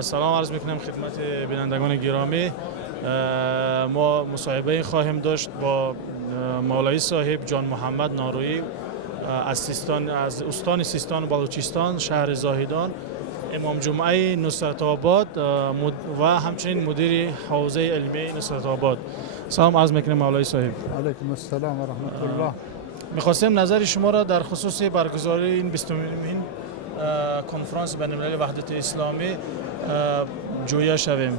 سلام عرض میکنم خدمت بینندگان گرامی. ما مصاحبه خواهیم داشت با مولوی صاحب جان محمد نارویی از استان سیستان و بلوچستان، شهر زاهدان، امام جمعه نصرت آباد و همچنین مدیر حوزه علمی نصرت آباد. سلام عرض میکنم مولوی صاحب. علیکم السلام و رحمت الله. میخواستیم نظر شما را در خصوص برگزاری این 20مین کنفرانس بین‌المللی وحدت اسلامی جویا شویم.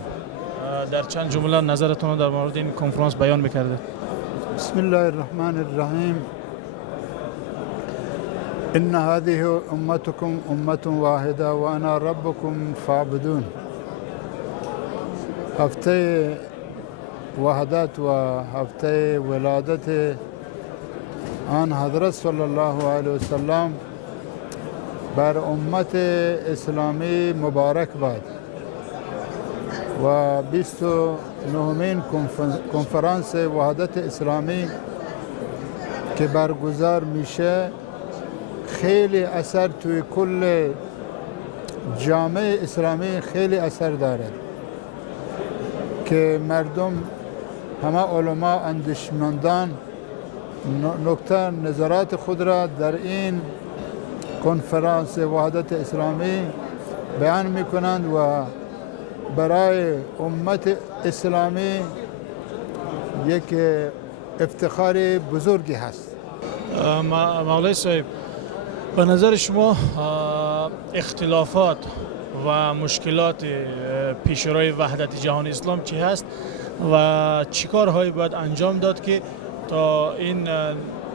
در چند جمله نظرتون در مورد این کنفرانس بیان میکردید. بسم الله الرحمن الرحیم. ان هذه امتكم امه واحده وانا ربكم فاعبدون. هفته وحدت و هفته ولادت آن حضرت صلی الله علیه وسلم بر امت اسلامی مبارک باد و 29مین کنفرانس وحدت اسلامی که برگزار میشه خیلی اثر توی کل جامعه اسلامی خیلی اثر دارد که مردم همه علما اندیشمندان نکته نظرات خود را در این کنفرانس وحدت اسلامی بیان میکنند و برای امت اسلامی یک افتخار بزرگی هست. مولوی صاحب، به نظر شما اختلافات و مشکلات پیشروی وحدت جهان اسلام چی هست و چی کارهایی باید انجام داد که تا این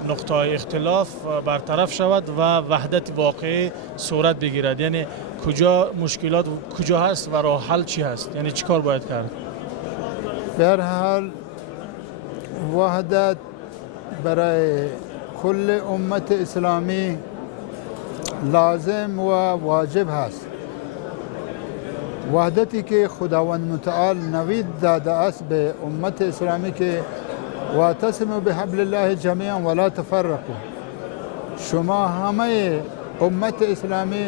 نقطه اختلاف برطرف شود و وحدت واقعی صورت بگیرد؟ یعنی کجا مشکلات کجا هست و راه حل چی هست؟ یعنی چی کار باید کرد؟ به هر حال وحدت برای کل امت اسلامی لازم و واجب هست. وحدتی که خداوند متعال نوید داده است به امت اسلامی که واعتصموا بحبل الله جمیعا ولا تفرقوا. شما همه امت اسلامی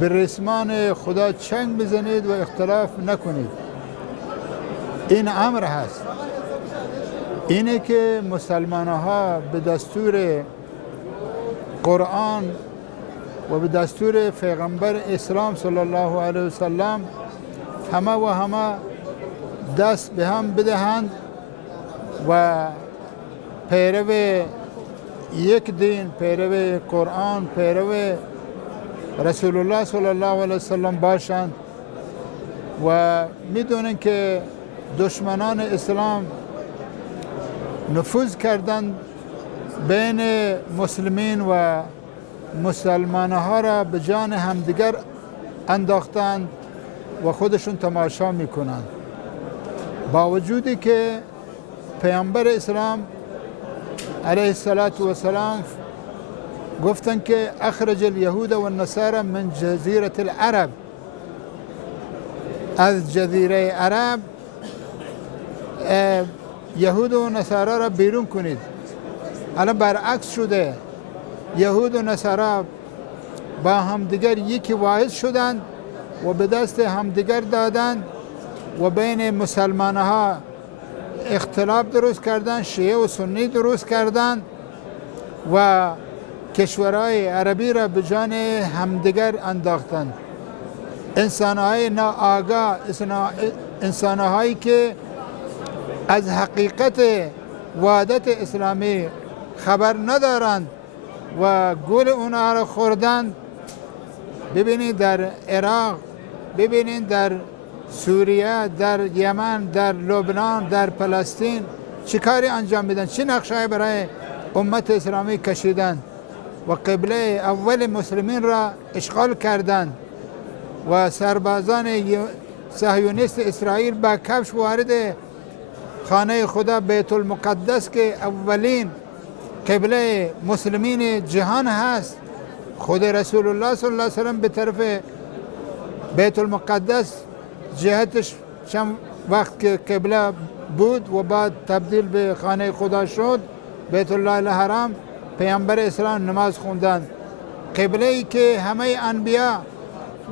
به رسمان خدا چنگ بزنید و اختلاف نکنید. این امر هست. اینه که مسلمان ها به دستور قرآن و به دستور پیغمبر اسلام صلی الله علیه وسلم همه دست به هم بدهند و پیرو یک دین، پیرو قرآن، پیرو رسول الله صلی الله علیه وسلم باشند و میدونن که دشمنان اسلام نفوذ کردند بین مسلمین و مسلمان ها را به جان همدیگر انداختند و خودشون تماشا میکنند. با وجودی که پیامبر اسلام علیه السلام گفتند که اخرج الیهود و النصارى من جزیره العرب، از جزیره عرب یهود و نصارا را بیرون کنید. الان برعکس شده، یهود و نصارا با همدیگر یکی واحد شدند و به دست همدیگر دادند و بین مسلمان ها اختلاف درست کردند، شیعه و سنی درست کردند و کشورهای عربی را به جان همدیگر انداختند. انسانهای ناآگاه، انسانهایی که از حقیقت وحدت اسلامی خبر ندارند و گول اونها را خوردند. ببینید در عراق، ببینید در سوریه، در یمن، در لبنان، در فلسطین چه کاری انجام میدن، چه نقشه برای امت اسلامی کشیدند و قبله اول مسلمین را اشغال کردند و سربازان صهیونیست اسرائیل با کفش وارد خانه خدا بیت المقدس که اولین قبله مسلمین جهان هست، خود رسول الله صلی الله علیه وسلم به طرف بیت المقدس جهتش چند وقت که قبله بود و بعد تبدیل به خانه خدا شد، بیت الله الحرام، پیامبر اسلام نماز خوندند. قبله ای که همه انبیا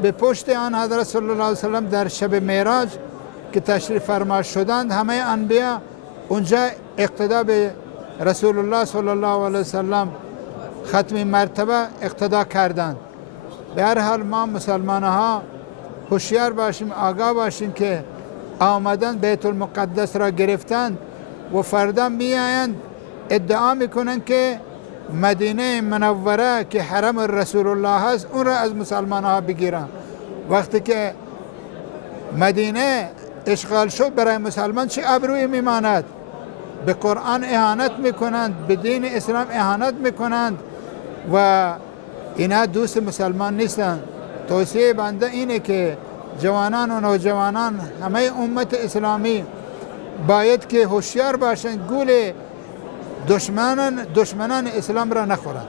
به پشت آن حضرت صلی الله علیه وسلم در شب معراج که تشریف فرما شدند همه انبیا اونجا اقتدا به رسول الله صلی الله علیه وسلم ختم مرتبه اقتدا کردند. به هر حال ما مسلمان ها هوشیار باشیم، آگاه باشیم که آمدن بیت المقدس را گرفتند و فردا میآیند ادعا میکنند که مدینه منوره که حرم رسول الله هست اون را از مسلمان ها بگیرن. وقتی که مدینه اشغال شد برای مسلمان چه ابروی میماند؟ به قرآن اهانت میکنند، به دین اسلام اهانت میکنند و اینا دوست مسلمان نیستند. توصیه بنده اینه که جوانان و نوجوانان همه امت اسلامی باید که هوشیار باشند گول دشمنان اسلام را نخورند.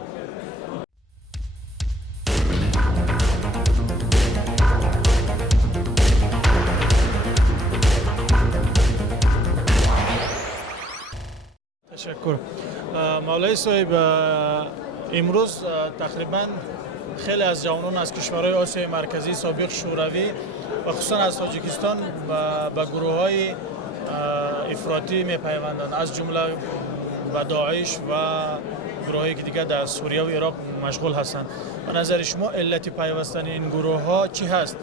تشکر. مولای صاحب، امروز تقریبا خیلی از جوانان از کشورهای آسیای مرکزی سابق شوروی و خصوصا از تاجیکستان به گروه های افراطی میپیوندند، از جمله و داعش و گروهایی که دیگه در سوریه و عراق مشغول هستند. به نظر شما علت پیوستن این گروه ها چی هست؟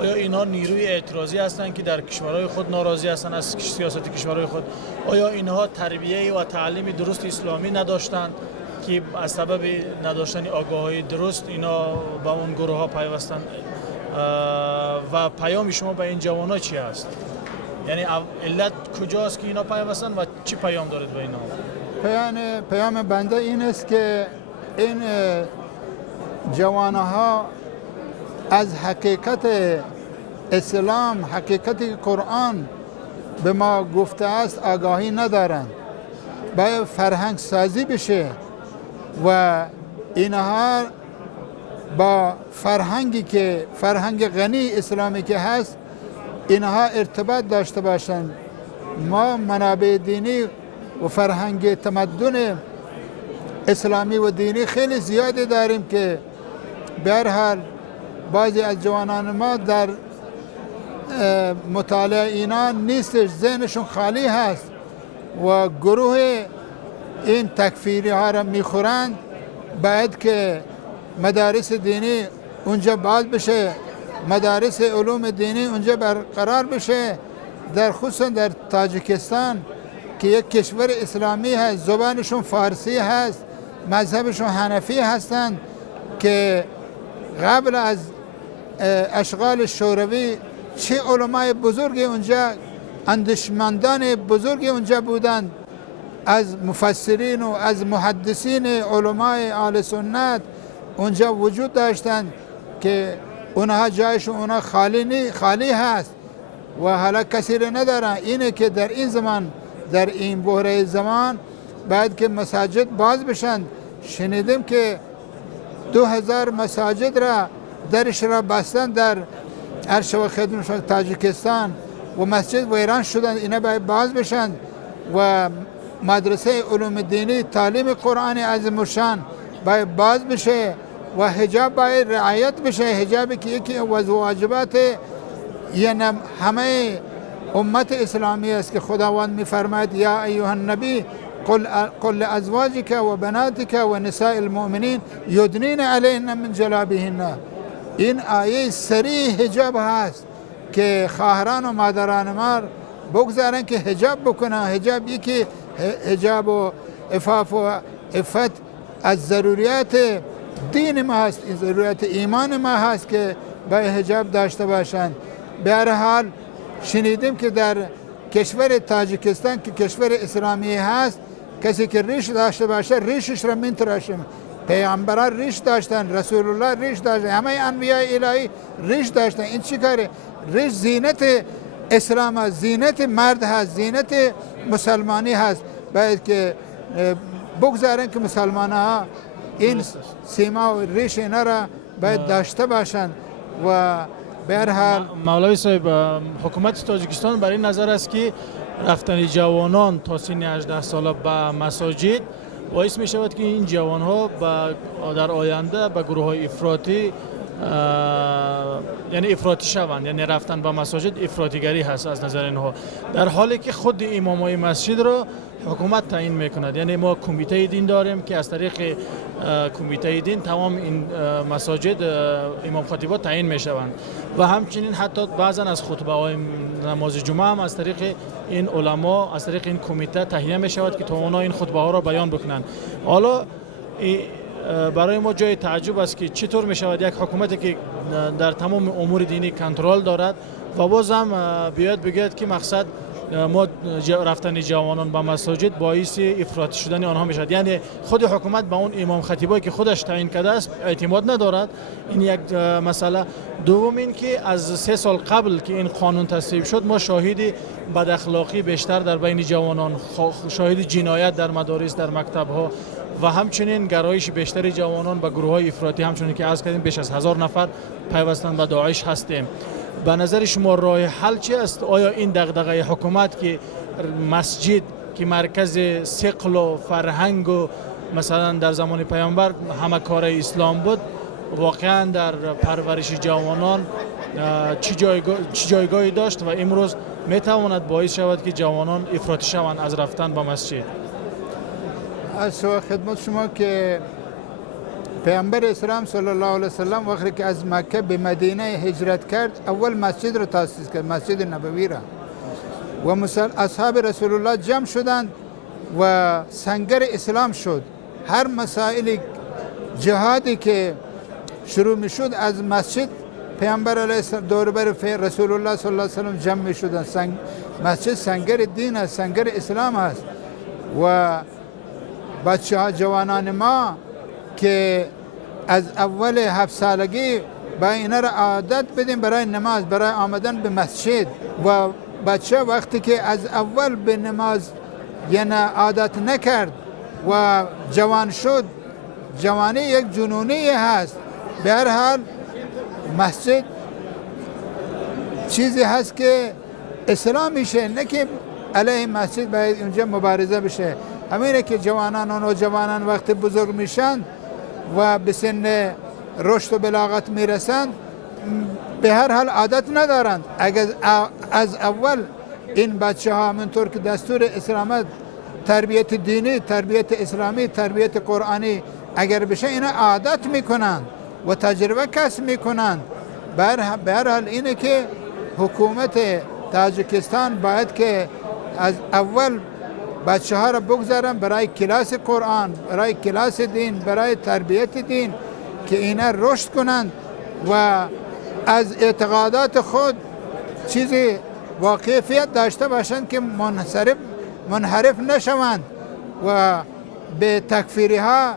آیا اینها نیروی اعتراضی هستند که در کشورهای خود ناراضی هستند از سیاست کشورهای خود؟ آیا اینها تربیه و تعلیم درست اسلامی نداشتند که از سبب نداشتن آگاهی درست اینا با اون گروه ها پیوستند؟ و پیام شما به این جوانان چی هست؟ یعنی علت کجاست که اینا پیوستن و چی پیام دارد به اینا؟ پیام بنده این است که این جوانها از حقیقت اسلام، حقیقت قرآن به ما گفته است آگاهی ندارند. باید فرهنگ سازی بشه و اینها با فرهنگی که فرهنگ غنی اسلامی که هست اینها ارتباط داشته باشند. ما منابع دینی و فرهنگ تمدن اسلامی و دینی خیلی زیادی داریم که به هر حال بعضی از جوانان ما در مطالعه اینا نیستش، ذهنشون خالی هست و گروه این تکفیری ها را میخورند. باید که مدارس دینی اونجا باز بشه، مدارس علوم دینی اونجا برقرار بشه، در خصوصا در تاجیکستان که یک کشور اسلامی هست، زبانشون فارسی هست، مذهبشون حنفی هستند که قبل از اشغال شوروی چه علمای بزرگی اونجا، اندیشمندان بزرگی اونجا بودند، از مفسرین و از محدثین علمای اهل سنت اونجا وجود داشتند که اونها جایشون اونها خالی هست و حالا کسی را ندارن. اینه که در این زمان، در این بحران زمان باید که مساجد باز بشن. شنیدیم که 2000 مساجد را درش را بستن در عرش و خدمت تاجیکستان و مسجد ویران شدن. اینا باید باز بشن و مدرسه علوم دینی تعلیم قرآن عظیم الشان باید باز بشه و حجاب باید رعایت بشه. حجابی که یکی از واجبات یعنی همه امت اسلامی است که خداوند می‌فرماید یا ایها النبی قل لازواجک و بناتک و نساء المؤمنین یدنین علیهن من جلابیهن. این آیه صریح حجاب هست که خواهران و مادران ما بگذارن که حجاب بکنن. حجاب یکی حجاب و عفاف و عفت از ضروریات دین ما هست، این ضروریات ایمان ما هست که باید حجاب داشته باشند. به هر حال شنیدیم که در کشور تاجیکستان که کشور اسلامی هست کسی که ریش داشته باشه ریشش را میتراشیم. پیامبران ریش داشتن، رسول الله ریش داشتن، همه انبیاء الهی ریش داشتن. این چی کاره؟ ریش زینت اسلام هست، زینت مرد هست، زینت مسلمانی هست. باید که بگذارن که مسلمان ها این سیما و ریش اینا را باید داشته باشند. و به هر حال مولوی صاحب، حکومت تاجیکستان برای نظر است که رفتن جوانان تا سن 18 ساله به مساجد باعث می شود که این جوان ها در آینده به گروه های افراطی یعنی افراطی شوند، یعنی رفتن به مساجد افراطیگری هست از نظر اینها، در حالی که خود امامای مسجد را حکومت تعیین میکند. یعنی ما کمیته دین داریم که از طریق کمیته دین تمام این مساجد امام خطیبا تعیین میشوند و همچنین حتی بعضا از خطبه های نماز جمعه هم از طریق این علما، از طریق این کمیته تهیه میشود که تا اونا این خطبه ها را بیان بکنند. حالا برای ما جای تعجب است که چطور می شود یک حکومتی که در تمام امور دینی کنترل دارد و باز هم بیاد بگوید که مقصد ما رفتن جوانان به مساجد باعث افراطی شدن آنها می شود. یعنی خود حکومت به اون امام خطیبایی که خودش تعیین کرده است اعتماد ندارد. این یک مسئله. دوم این که از 3 سال قبل که این قانون تصویب شد ما شاهد بد اخلاقی بیشتر در بین جوانان، شاهد جنایت در مدارس، در مکتب ها و همچنین گرایش بیشتر جوانان به گروه های افراطی، همچنین که عرض کردیم بیش از 1000 نفر پیوستن به داعش هستیم. به نظر شما راه حل چی است؟ آیا این دغدغه حکومت که مسجد که مرکز ثقل و فرهنگ و مثلا در زمان پیامبر همه کار اسلام بود، واقعا در پرورش جوانان چه جایگاهی داشت و امروز میتواند باعث شود که جوانان افراطی شوند از رفتن به مسجد؟ از خدمت شما که پیامبر اسلام صلی الله علیه وسلم وقتی که از مکه به مدینه هجرت کرد اول مسجد را تاسیس کرد، مسجد نبوی را، و اصحاب رسول الله جمع شدند و سنگر اسلام شد. هر مسائل جهادی که شروع می شد از مسجد پیامبر علیه السلام دور بر رسول الله صلی الله علیه وسلم جمع می شدند. مسجد سنگر دین است، سنگر اسلام است و بچه ها جوانان ما که از اول 7 سالگی با اینا را عادت بدیم برای نماز، برای آمدن به مسجد، و بچه وقتی که از اول به نماز یعنی عادت نکرد و جوان شد، جوانی یک جنونی هست. به هر حال مسجد چیزی هست که اسلام میشه، نه که علیه مسجد باید اونجا مبارزه بشه. همینه که جوانان و نوجوانان وقتی بزرگ میشن و به سن رشد و بلاغت میرسند به هر حال عادت ندارند. اگر از اول این بچه ها همونطور که دستور اسلام تربیت دینی، تربیت اسلامی، تربیت قرآنی اگر بشه اینا عادت میکنند و تجربه کسب میکنند. به هر حال اینه که حکومت تاجیکستان باید که از اول بچه ها را بگذارن برای کلاس قرآن، برای کلاس دین، برای تربیت دین که اینا رشد کنند و از اعتقادات خود چیزی واقعیت داشته باشند که منحرف نشوند و به تکفیری ها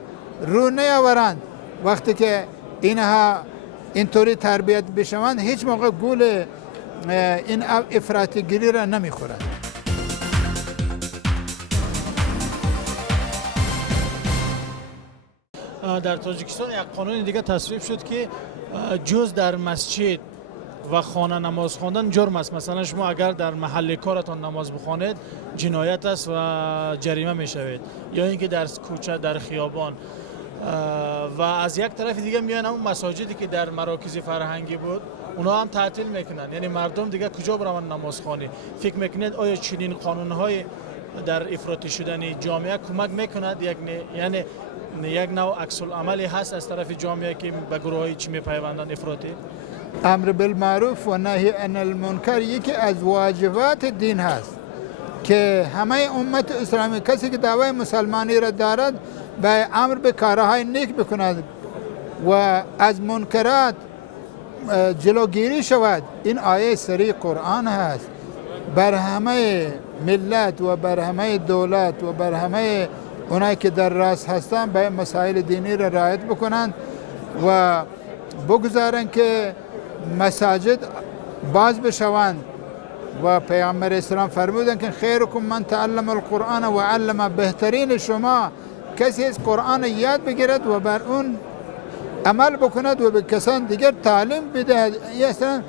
رو نیاورند. وقتی که اینها اینطوری تربیت بشوند هیچ موقع گول این افراطیگری را نمیخورند. در تاجیکستان یک قانون دیگه تصویب شد که جز در مسجد و خانه نماز خواندن جرم است. مثلا شما اگر در محل کارتان نماز بخوانید جنایت است و جریمه میشوید، یا اینکه در کوچه، در خیابان. و از یک طرف دیگه میان اون مساجدی که در مراکز فرهنگی بود اونا هم تعطیل میکنن. یعنی مردم دیگه کجا برون نماز خوانی؟ فکر میکنید آیا چنین قانونهای در افراطی شدن جامعه کمک میکند؟ یعنی یک نوع عکس العملی هست از طرف جامعه که به گروه‌های چی میپیوندند افراطی؟ امر بالمعروف و نهی عن المنکر یکی از واجبات دین هست که همه امت اسلامی کسی که دعوای مسلمانی را دارد به امر به کارهای نیک بکند و از منکرات جلوگیری شود. این آیه سری قرآن هست. بر همه ملت و بر همه دولت و بر همه اونایی که در راست هستند به مسائل دینی را رعایت بکنند و بگذارند که مساجد باز بشوند. و پیامبر اسلام فرمودند که خیرکم من تعلم القرآن و علم، بهترین شما کسی از قرآن یاد بگیرد و بر اون عمل بکند و به کسان دیگر تعلیم بدهد. اصلا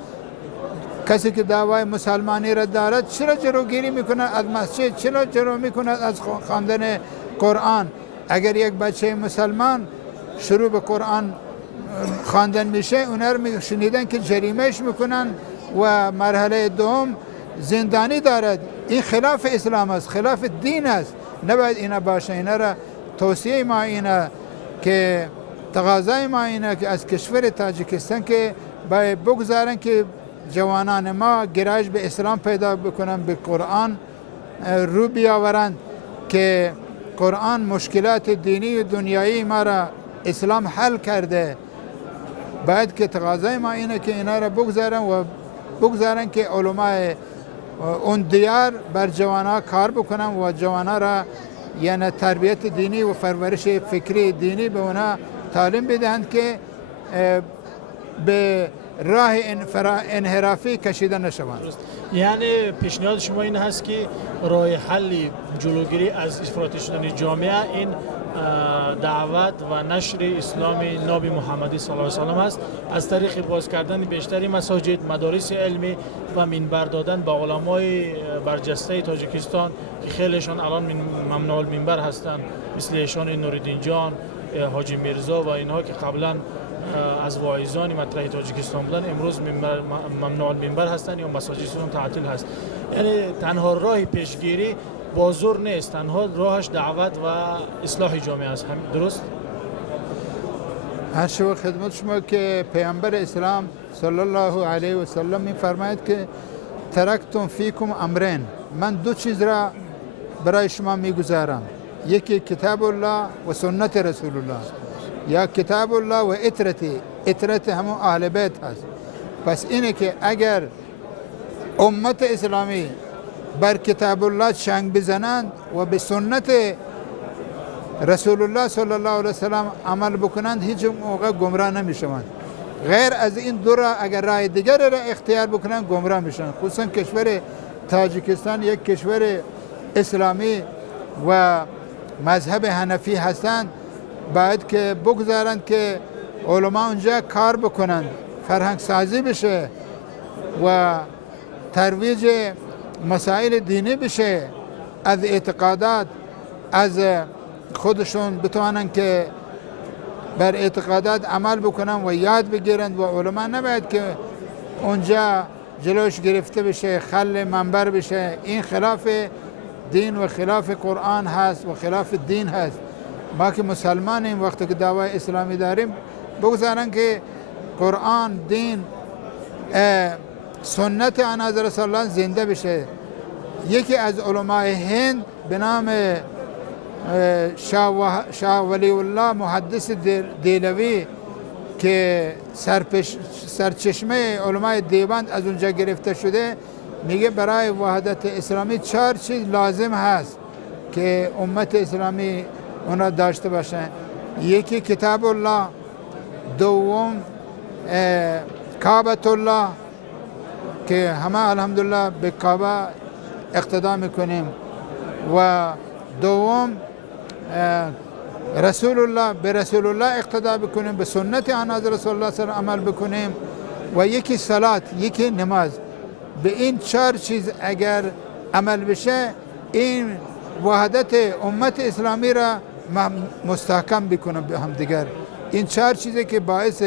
کسی که دعوای مسلمانی را دارد چرا جلوگیری میکند از مسجد؟ چرا جلو میکند از خواندن قرآن؟ اگر یک بچه مسلمان شروع به قرآن خواندن میشه اونا رو شنیدن که جریمهش میکنن و مرحله دوم زندانی دارد. این خلاف اسلام است، خلاف دین است، نباید اینا باشه. اینا را توصیه ما اینه که تقاضای ما اینه که از کشور تاجیکستان که باید بگذارن که جوانان ما گرایش به اسلام پیدا بکنن، به قرآن رو بیاورند که قرآن مشکلات دینی و دنیایی ما را اسلام حل کرده. باید که تقاضای ما اینه که اینا را بگذارن که علماء اون دیار بر جوانا کار بکنن و جوانا را یعنی تربیت دینی و پرورش فکری دینی به اونا تعلیم بدهند که به راه انحرافی کشیده نشوند. یعنی پیشنهاد شما این هست که راه حل جلوگیری از افراطی شدن جامعه این دعوت و نشر اسلام نبی محمدی صلی الله علیه و آله است، از طریق باز کردن بیشتری مساجد، مدارس علمی و منبر دادن به علمای برجسته تاجیکستان که خیلیشان الان ممنوع المنبر هستند، مثل ایشان نورالدین جان، حاجی میرزا و اینها که قبلا از واعظان مطرح تاجیکستان بودن، امروز ممنوع المنبر هستند یا مساجدشون تعطیل هست. یعنی تنها راه پیشگیری با زور نیست، تنها راهش دعوت و اصلاح جامعه است. درست؟ هر شب خدمت شما که پیامبر اسلام صلی الله علیه و سلم می‌فرماید که ترکتم فیکم امرین، من دو چیز را برای شما میگذارم، یکی کتاب الله و سنت رسول الله، یا کتاب الله و اطرت همون اهل بیت هست. پس اینه که اگر امت اسلامی بر کتاب الله چنگ بزنند و به سنت رسول الله صلی الله علیه وسلم عمل بکنند، هیچ موقع گمراه نمیشوند. غیر از این دو را اگر راه دیگر را اختیار بکنند گمراه میشن. خصوصا کشور تاجیکستان یک کشور اسلامی و مذهب حنفی هستند، باید که بگذارند که علما اونجا کار بکنند، فرهنگ سازی بشه و ترویج مسائل دینی بشه، از اعتقادات از خودشون بتوانن که بر اعتقادات عمل بکنن و یاد بگیرند و علما نباید که اونجا جلوش گرفته بشه، خل منبر بشه. این خلاف دین و خلاف قرآن هست و خلاف دین هست. ما که مسلمانیم وقتی که دعوای اسلامی داریم بگذارن که قرآن، دین، سنت آن حضرت رسول الله زنده بشه. یکی از علمای هند به نام شاه ولی الله محدث دیلوی که سرچشمه علمای دیوبند از اونجا گرفته شده، میگه برای وحدت اسلامی 4 چیز لازم هست که امت اسلامی اونا داشته باشه. یکی کتاب الله، دوم کعبه الله که همه الحمدلله به کعبه اقتدا میکنیم، و دوم رسول الله، به رسول الله اقتدا بکنیم، به سنت آن حضرت رسول الله صلی الله علیه و عمل بکنیم، و یکی صلات، یکی نماز. به این 4 چیز اگر عمل بشه این وحدت امت اسلامی را مستحکم بکنه به هم دیگر. این 4 چیزی که باعث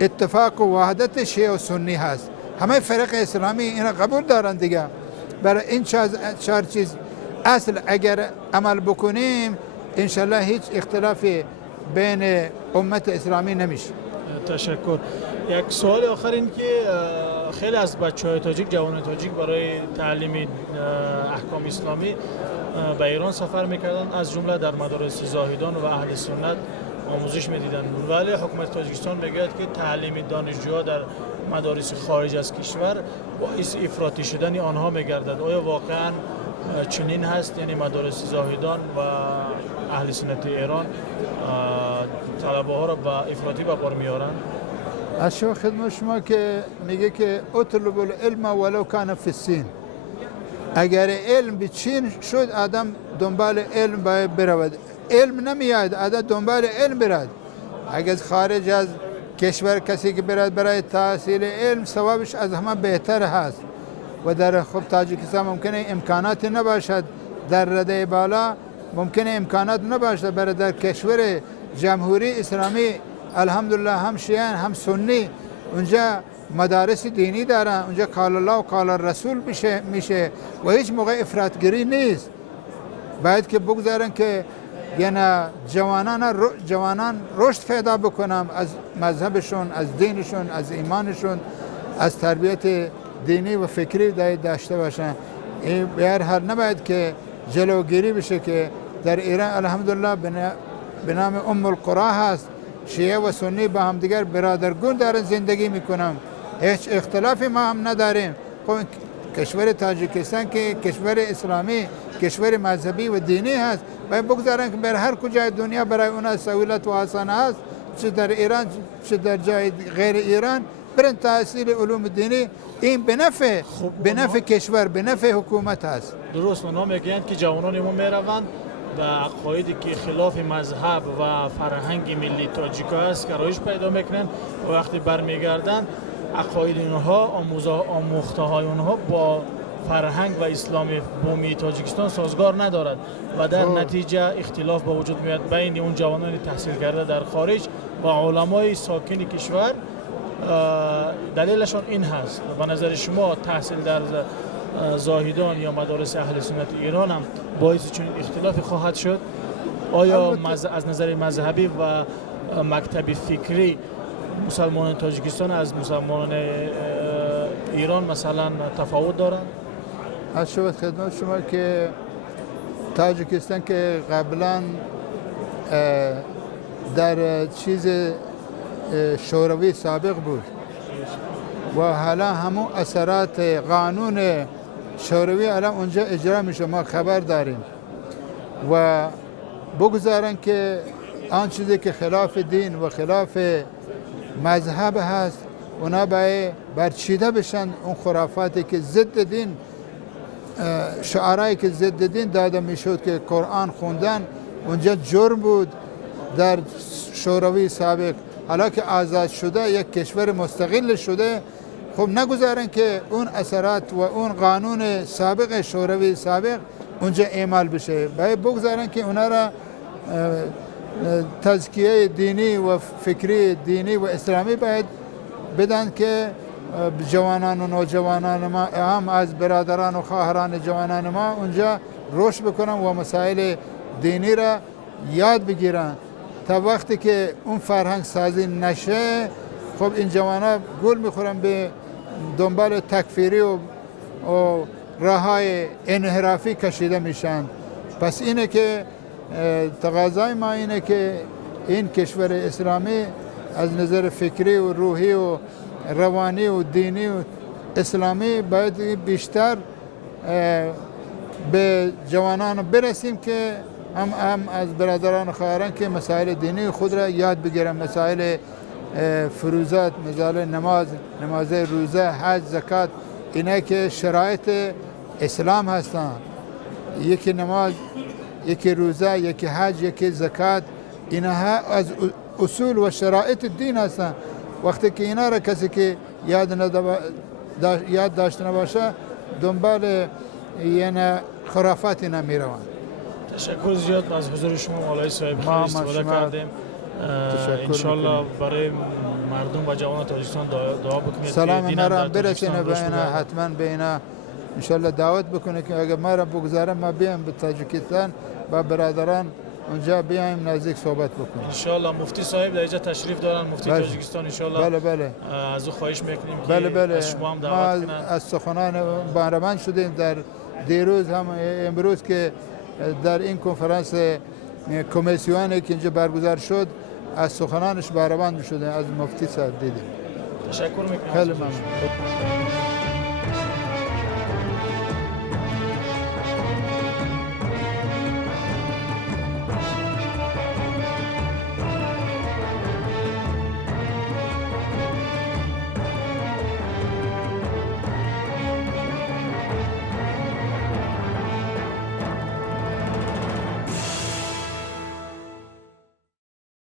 اتفاق و وحدت شیعه و سنی هست. همه فرق اسلامی اینا قبول دارن دیگه. برای این 4 چیز اصل اگر عمل بکنیم انشالله هیچ اختلافی بین امت اسلامی نمیشه. تشکر. یک سوال آخر این که خیلی از بچه‌های تاجیک، جوانان تاجیک برای تعلیم احکام اسلامی به ایران سفر میکردن، از جمله در مدارس زاهدان و اهل سنت آموزش میدیدن، ولی حکومت تاجیکستان میگه که تعلیم دانشجوها در مدارس خارج از کشور باعث افراطی شدن آنها میگردد. آیا واقعا چنین هست؟ یعنی مدارس زاهدان و اهل سنت ایران طلبه ها را به افراطی به بار میارند؟ از شما خدمت شما که میگه که اطلب العلم ولو کان فی الصین، اگر علم به چین شد آدم دنبال علم باید برود. علم نمیاد، آدم دنبال علم برد. اگر خارج از کشور کسی که برد برای تحصیل علم ثوابش از همه بهتر هست، و در خب تاجیکستان ممکنه امکانات نباشد، در رده بالا ممکنه امکانات نباشد، برای در کشور جمهوری اسلامی الحمدلله هم شیعه هم سنی اونجا مدارس دینی دارن، اونجا قال الله و قال الرسول میشه و هیچ موقع افراطگری نیست. باید که بگذارن که یعنی جوانان رشد پیدا بکنم از مذهبشون، از دینشون، از ایمانشون، از تربیت دینی و فکری داشته باشن. این به هر حال نباید که جلوگیری بشه که در ایران الحمدلله به نام ام القرا هست، شیعه و سنی با هم دیگر برادرگون دارن زندگی میکنم، هیچ اختلافی ما هم نداریم. خب کشور تاجیکستان که کشور اسلامی، کشور مذهبی و دینی هست، باید بگذارن که بر هر کجای دنیا برای اونها سهولت و آسانه هست، چه در ایران چه در جای غیر ایران، برن تحصیل علوم دینی. این به نفع کشور، به نفع حکومت هست. درست. اونا میگن که جوانان ما میروند و عقایدی که خلاف مذهب و فرهنگ ملی تاجیک است که رایج پیدا میکنن و وقتی برمیگردن عقاید اونها، آموخته های اونها با فرهنگ و اسلام بومی تاجیکستان سازگار ندارد و در نتیجه اختلاف به وجود میاد بین اون جوانان تحصیل کرده در خارج و علمای ساکن کشور. دلیلشان این هست. به نظر شما تحصیل در زاهدان یا مدارس اهل سنت ایران هم باعث چون اختلاف خواهد شد؟ آیا از نظر مذهبی و مکتب فکری مسلمان تاجیکستان از مسلمان ایران مثلا تفاوت دارند؟ از شما خدمت شما که تاجیکستان که قبلا در چیز شوروی سابق بود و حالا همون اثرات قانون شوروی الان اونجا اجرا میشه، ما خبر داریم. و بگذارن که آن چیزی که خلاف دین و خلاف مذهب هست اونا باید برچیده بشن. اون خرافاتی که ضد دین، شعارهایی که ضد دین داده میشد که قرآن خوندن اونجا جرم بود در شوروی سابق. حالا که آزاد شده، یک کشور مستقل شده، خب نگذارن که اون اثرات و اون قانون سابق شوروی سابق اونجا اعمال بشه. باید بگذارن که اونا را تزکیه دینی و فکری دینی و اسلامی باید بدن که جوانان و نوجوانان ما، هم از برادران و خواهران جوانان ما اونجا رشد بکنن و مسائل دینی را یاد بگیرن. تا وقتی که اون فرهنگ سازی نشه، خب این جوانا گول میخورن به دنبال تکفیری و راههای انحرافی کشیده میشن. پس اینه که تقاضای ما اینه که این کشور اسلامی از نظر فکری و روحی و روانی و دینی و اسلامی باید بیشتر به جوانان برسیم که هم از برادران و خواهران که مسائل دینی خود را یاد بگیرن، مسائل فروزات، مسائل نماز روزه، حج، زکات، اینا که شرایط اسلام هستند. یکی نماز، یکی روزه، یکی حج، یکی زکات، اینها از اصول و شرایط دین هستند. وقتی که اینا را کسی که یاد داشته نباشه دنبال یعنی خرافاتی نمیروند. تشکر زیاد از حضور شما مولانا صاحب، خیلی استفاده کردیم. انشالله برای مردم و جوانان تاجیکستان دعا بکنید. سلام ما را برسونه به اینا، حتما به اینا انشالله دعوت بکنه که اگر ما را بگذارم ما بیام به تاجیکستان با برادران اونجا بیایم نزدیک صحبت بکنیم. انشالله مفتی صاحب در اینجا تشریف دارن، مفتی تاجیکستان. انشالله بله از او خواهش میکنیم که از شما هم دعوت کنن. از سخنان بهره‌مند شدیم در دیروز هم امروز که در این کنفرانس کمیسیونی که اینجا برگزار شد از سخنانش بهره‌مند شدیم، از مفتی صاحب دیدیم. تشکر میکنم. خیلی ممنون.